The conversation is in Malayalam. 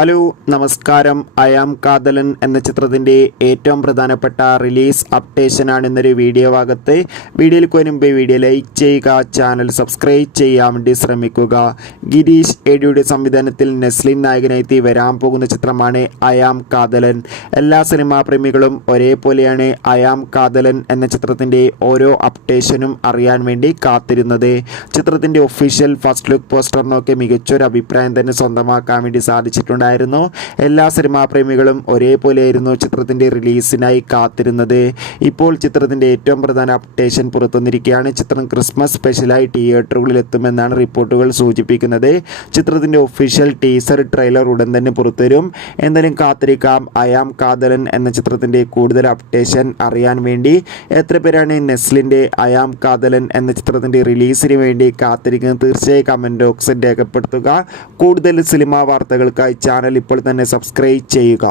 ഹലോ നമസ്കാരം. അയാം കാതലൻ എന്ന ചിത്രത്തിൻ്റെ ഏറ്റവും പ്രധാനപ്പെട്ട റിലീസ് അപ്ഡേഷനാണ് ഇന്നൊരു വീഡിയോ ഭാഗത്ത്. വീഡിയോയിലേക്ക് വരുമ്പോൾ വീഡിയോ ലൈക്ക് ചെയ്യുക, ചാനൽ സബ്സ്ക്രൈബ് ചെയ്യാൻ വേണ്ടി ശ്രമിക്കുക. ഗിരീഷ് ഏടിയുടെ സംവിധാനത്തിൽ നെസ്ലിൻ നായകനെത്തി വരാൻ പോകുന്ന ചിത്രമാണ് അയാം കാതലൻ. എല്ലാ സിനിമാ പ്രേമികളും ഒരേപോലെയാണ് അയാം കാതലൻ എന്ന ചിത്രത്തിൻ്റെ ഓരോ അപ്ഡേഷനും അറിയാൻ വേണ്ടി കാത്തിരുന്നത്. ചിത്രത്തിൻ്റെ ഒഫീഷ്യൽ ഫസ്റ്റ് ലുക്ക് പോസ്റ്ററിനൊക്കെ മികച്ചൊരു അഭിപ്രായം തന്നെ സ്വന്തമാക്കാൻ വേണ്ടി സാധിച്ചിട്ടുണ്ട്. എല്ലാ സിനിമാ പ്രേമികളും ഒരേപോലെയായിരുന്നു ചിത്രത്തിൻ്റെ റിലീസിനായി കാത്തിരുന്നത്. ഇപ്പോൾ ചിത്രത്തിൻ്റെ ഏറ്റവും പ്രധാന അപ്ഡേഷൻ പുറത്തുവന്നിരിക്കുകയാണ്. ചിത്രം ക്രിസ്മസ് സ്പെഷ്യലായി തിയേറ്ററുകളിൽ എത്തുമെന്നാണ് റിപ്പോർട്ടുകൾ സൂചിപ്പിക്കുന്നത്. ചിത്രത്തിൻ്റെ ഒഫീഷ്യൽ ടീസർ ട്രെയിലർ ഉടൻ തന്നെ പുറത്തുവരും. എന്തായാലും കാത്തിരിക്കാം. അയാം കാതലൻ എന്ന ചിത്രത്തിൻ്റെ കൂടുതൽ അപ്ഡേഷൻ അറിയാൻ വേണ്ടി എത്ര പേരാണ് നെസ്ലിൻ്റെ അയാം കാതലൻ എന്ന ചിത്രത്തിൻ്റെ റിലീസിന് വേണ്ടി കാത്തിരിക്കുന്നത്? തീർച്ചയായും കമൻറ്റ് ബോക്സിൽ രേഖപ്പെടുത്തുക. കൂടുതൽ സിനിമാ വാർത്തകൾക്കായി ചാനൽ ഇപ്പോൾ തന്നെ സബ്സ്ക്രൈബ് ചെയ്യുക.